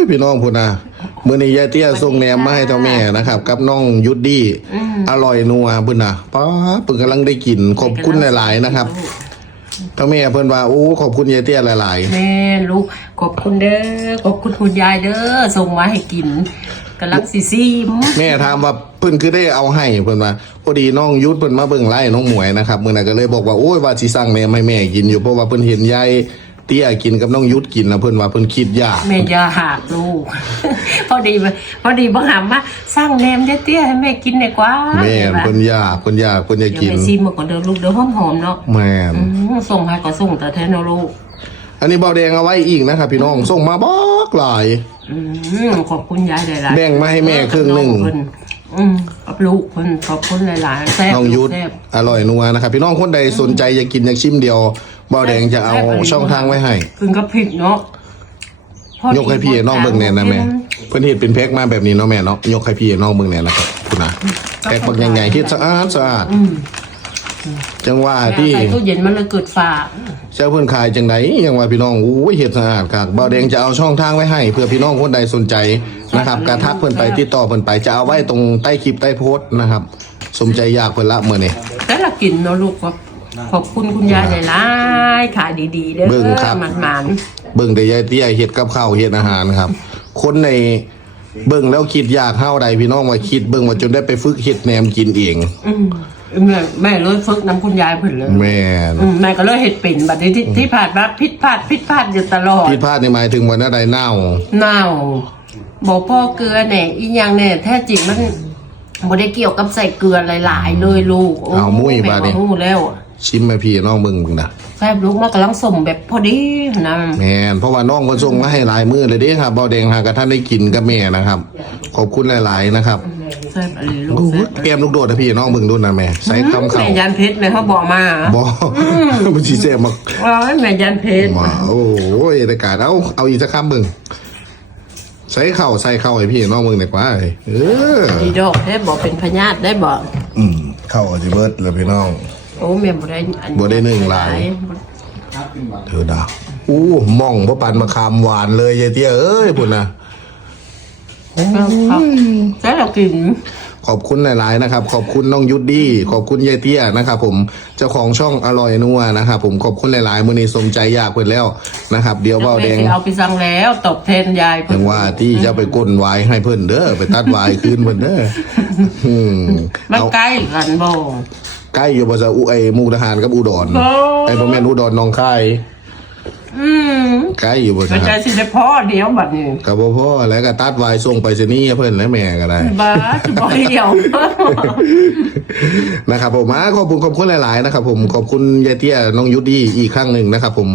ยพี่น้องพุ่นนะมื้อนี้ยายเตี้ยส่งแหนมมาให้เจ้าแม่นะครับกับน้องยุดดี้อร่อยนัวพุ่นนะป้าบเพิ่นกำลังได้กินขอบคุณหลาย ๆ นะครับเจ้าแม่เพิ่นว่าโอ้ขอบคุณยายเตี้ยหลาย ๆ แม่ลูกขอบคุณเด้อขอบคุณคุณยายเด้อส่งมาให้กินกำลังสิซีมแม่ถามว่าเพิ่นคือได้เอาให้เพิ่นว่าพอดีน้องยุทธเพิ่นมาเบิ่งไล่น้องหมวยนะครับมื้อนั้นก็เลยบอกว่าโอ้ยว่าสิสั่งแหนมให้แม่กินอยู่เพราะว่าเพิ่นเห็นยาย เตี้ยกินกับน้องยุทธกินแล้วเพิ่นว่าเพิ่นคิดยากแม่อย่าหากลูก พอดีพอดีบังหามว่าสร้างแนมเตี้ยๆให้แม่กินดีกว่าแม่นว่าเพิ่นยากเพิ่นยากเพิ่นอยากเดี๋ยวกิน แม่ซีมมาก่อนเด้อลูกเด้อหอมๆเนาะแม่นอืมส่งให้ก็ส่งแต่แท้เนาะลูกอันนี้เบาแดงเอาไว้อีกนะครับพี่น้องส่งมาบอกหลาย อืมขอบคุณยายหลายๆแบ่งมาให้แม่ครึ่งหนึ่งเพิ่นอืมกับลูกเพิ่นขอบคุณหลายๆแซ่บน้องยุทธแซ่บ อร่อยนัวนะครับพี่น้องคนใดสนใจอยากกินอยากชิมเดียว เบาแดงจะเอาช่องทางไว้ให้กินก็ผิดเนาะพอดียกให้พี่น้องเบิ่งแน่นะแม่เพิ่นเฮ็ดเป็นแพ็คมาแบบนี้เนาะแม่เนาะยกให้พี่น้องเบิ่งแน่นะครับคุณนะแพ็คบักใหญ่ๆที่สะอาดสะอาดจังว่าที่ใส่ตู้เย็นมันเลยเกิดฝาเจ้าเพิ่นขายจังไดยังว่าพี่น้องอู้ยเฮ็ดสะอาดคักเบาแดงจะเอาช่องทางไว้ให้ เพื่อพี่น้องคนใดสนใจนะครับกระทักเพิ่นไปติดต่อเพิ่นไปจะเอาไว้ตรงใต้คลิปใต้โพสต์นะครับ สมใจอยากเพิ่นละมื้อนี้แต่ละกินเนาะลูกก็ ขอบคุณคุณยายหลายๆขายดีๆเด้อเบิ่งครับมันมันเบิ่งแต่ยายเตี้ยเฮ็ดกับข้าวเฮ็ดอาหารครับ คนในเบิ่งแล้วคิดอยากเฮาใดพี่น้องว่าคิดเบิ่งว่าจนได้ไปฝึกเฮ็ดแหนมกินเอง ๆอืมแม่แม่เลยฝึกน้ำคุณยายเพิ่นเลยแม่นอืมแม่ก็เลยเฮ็ดเป็นบัดนี้ที่ที่ผ่านมาผิดพลาดผิดพลาดอยู่ตลอด ผิดพลาดนี่หมายถึงว่าหน้าใดเน่า เน่าบอกพ่อเกลือแหน่อีหยังแหน่แท้จริงมันบ่ได้เกี่ยวกับใส่เกลือหลาย ๆ เลยลูกโเอามุ้ยบาดนี้แม่ก็รู้แล้ว ชิมให้พี่น้องเบิ่งนะแซ่บลูกมันกำลังสมแบบพอดีนะแม่นเพราะว่าน้องเพิ่นส่งมาให้หลายมื้อเลยเด้ครับเบาแดงหากระท่านได้กินกับแม่นะครับขอบคุณหลาย ๆ นะครับแซ่บอะไรลูกโอ้โหแซ่บแก้มลูกโดดนะพี่น้องเบิ่งดูนะแม่ใส่คำเข้าแม่ยันเพชรแม่เขาบอกมาบ่มันสิแซ่บมากว่าแม่ยันเพชรมาโอ้ยรายการเอาเอาอีกสักคำเบิ่งใส่เข้าใส่เข้าให้พี่น้องเบิ่งดีกว่าเออ ดีดอกได้บอกเป็นพญาติได้บอกอืมเข้าก็สิเบิดแล้วพี่น้อง โอ้แม่บ่ได้อับ่ได้หนึ่งหลาย เธอดาอู้หม่องบ่ปันมะขามหวานเลยยายเตี้ยเอ้ยพุ่นน่ะครับแล้วเรากิน ขอบคุณหลาย ๆ นะครับ ขอบคุณน้องยุดดี้ขอบคุณยายเตี้ยนะครับผมเจ้าของช่องอร่อยนัวนะครับผมขอบคุณหลาย ๆ มื้อนี้สมใจอยากเพิ่นแล้วนะครับ เดี๋ยวเบาแดงม่สิเอาไปสั่งแล้วตบแทนยายถึงว่าที่จะไปก้นวายให้เพิ่นเด้อไปตัดวายคืนเพิ่นเด้ออืมมันเอาใกล้กันบ่ ใกล้อยู่บ่ซะอุไอมุกทหารกับอุดรโอ้ไอ้บ่แม่นอุดรหนองคายอืมใกล้อยู่บ่กซะระคจารัยบสิได้พ่อเดียวบัดนี้ก็บ่พอแล้วก็ตัดวายส่งไปซนี่ให้เพิ่นและแม่ก็ได้บ้าจะบ่เหี่ยวนะครับผมอ่าขอบคุณขอบคุณหลาย ๆ นะครับผมขอบคุณยายเตี้ยน้องยุดดี้อีกครั้งหนึ่งนะครับผม